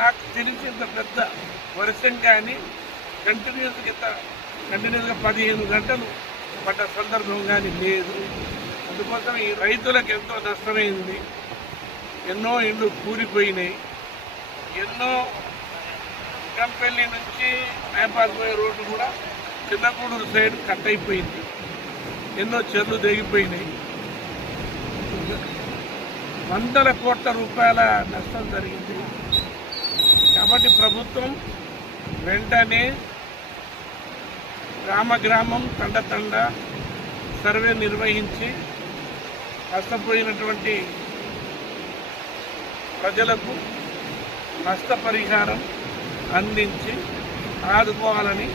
నాకు తెలిసి ఇంత పెద్ద వర్షం కానీ కంటిన్యూస్గా ఇంత కంటిన్యూస్గా పదిహేను గంటలు పడ్డ సందర్భం కానీ లేదు. అందుకోసం ఈ రైతులకు ఎంతో నష్టమైంది. ఎన్నో ఇండ్లు కూలిపోయినాయి. ఎన్నో కంపెనీ నుంచి నేపాల్ పోయే రోడ్డు కూడా చిన్నగూడూరు సైడ్ కట్ అయిపోయింది. ఎన్నో చెర్లు తెగిపోయినాయి. వందల కోట్ల రూపాయల నష్టం జరిగింది. కాబట్టి ప్రభుత్వం వెంటనే గ్రామ గ్రామం తండ తండ సర్వే నిర్వహించి నష్టపోయినటువంటి ప్రజలకు నష్టపరిహారం అందించి ఆదుకోవాలని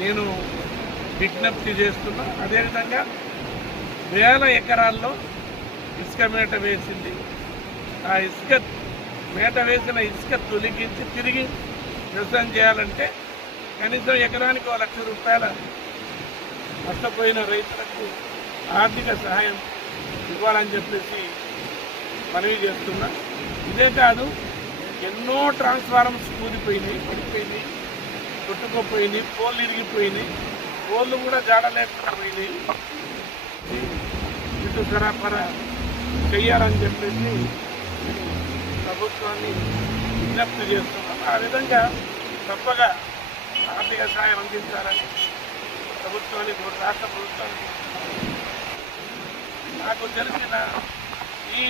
నేను విజ్ఞప్తి చేస్తున్నా. అదేవిధంగా వేల ఎకరాల్లో ఇసుక మేట వేసింది. ఆ ఇసుక మేత వేసిన ఇసుక తొలగించి తిరిగి వ్యవసాయం చేయాలంటే కనీసం ఎకరానికి ఒక లక్ష రూపాయల నష్టపోయిన రైతులకు ఆర్థిక సహాయం ఇవ్వాలని చెప్పేసి మనవి చేస్తున్నా. ఇదే కాదు ఎన్నో ట్రాన్స్ఫార్మర్స్ కూలిపోయినాయి పడిపోయినాయి కొట్టుకోపోయినాయి పోల్లు ఇరిగిపోయినాయి పోళ్ళు కూడా జాడలేకుండా పోయినాయి. ఇటు సరాపరా చెయ్యాలని చెప్పేసి ప్రభుత్వాన్ని విజ్ఞప్తి చేస్తున్నాం. ఆ విధంగా తప్పగా ఆర్థిక సహాయం అందించాలని ప్రభుత్వాన్ని కూడా రాష్ట్ర ప్రభుత్వాన్ని నాకు తెలిసిన ఈ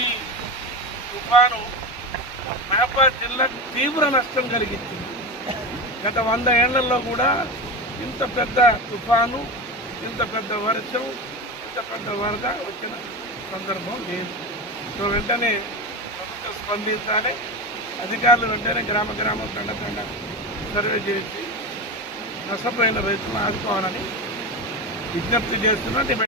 తుఫాను మహబాద్ జిల్లాకు తీవ్ర నష్టం కలిగించింది. గత వంద ఏళ్ళలో కూడా ఇంత పెద్ద తుఫాను ఇంత పెద్ద వర్షం ఇంత పెద్ద వరద వచ్చిన సందర్భం లేదు. సో వెంటనే ప్రభుత్వం స్పందించాలి. అధికారులు వెంటనే గ్రామ గ్రామం తండ తండ సర్వే చేసి నష్టపోయిన రైతులను ఆదుకోవాలని విజ్ఞప్తి చేస్తున్నా.